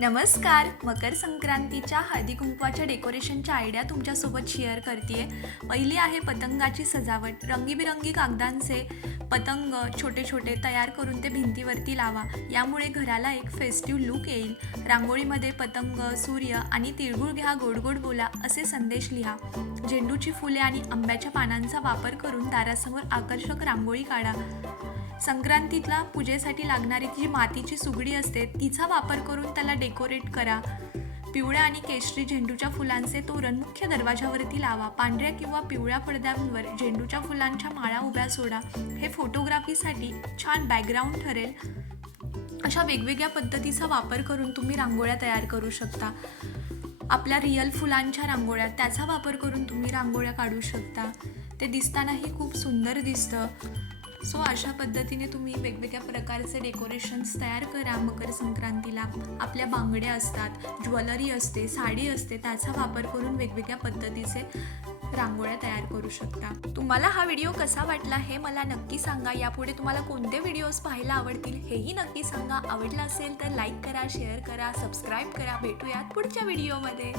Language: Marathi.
नमस्कार. मकर संक्रांतीच्या हळदी कुंकवाच्या डेकोरेशनच्या आयडिया तुमच्यासोबत शेअर करते. पहिली आहे पतंगाची सजावट. रंगीबिरंगी कागदांचे पतंग छोटे छोटे तयार करून ते भिंतीवरती लावा. यामुळे घराला एक फेस्टिव्ह लुक येईल. रांगोळीमध्ये पतंग, सूर्य आणि तिळगुळ घ्या, गोड गोड बोला असे संदेश लिहा. झेंडूची फुले आणि आंब्याच्या पानांचा वापर करून दारासमोर आकर्षक रांगोळी काढा. संक्रांतीतला पूजेसाठी लागणारी जी मातीची सुगडी असते तिचा वापर करून त्याला डेकोरेट करा. पिवळ्या आणि केशरी झेंडूच्या फुलांचे तोरण मुख्य दरवाजावरती लावा. पांढऱ्या किंवा पिवळ्या पडद्यांवर झेंडूच्या फुलांच्या माळा उभ्या सोडा. हे फोटोग्राफीसाठी छान बॅकग्राऊंड ठरेल. अशा वेगवेगळ्या पद्धतीचा वापर करून तुम्ही रांगोळ्या तयार करू शकता. आपल्या रिअल फुलांच्या रांगोळ्या त्याचा वापर करून तुम्ही रांगोळ्या काढू शकता. ते दिसतानाही खूप सुंदर दिसतं. सो अशा पद्धतीने तुम्ही वेगवेगळ्या प्रकारचे डेकोरेशन्स तयार करा. मकर संक्रांतीला आपल्या बांगड्या असतात, ज्वेलरी असते, साडी असते, त्याचा वापर करून वेगवेगळ्या पद्धतीचे रांगोळ्या तयार करू शकता. तुम्हाला हा व्हिडिओ कसा वाटला हे मला नक्की सांगा. यापुढे तुम्हाला कोणते व्हिडिओज पाहायला आवडतील हेही नक्की सांगा. आवडला असेल तर लाईक करा, शेअर करा, सबस्क्राईब करा. भेटूयात पुढच्या व्हिडिओमध्ये.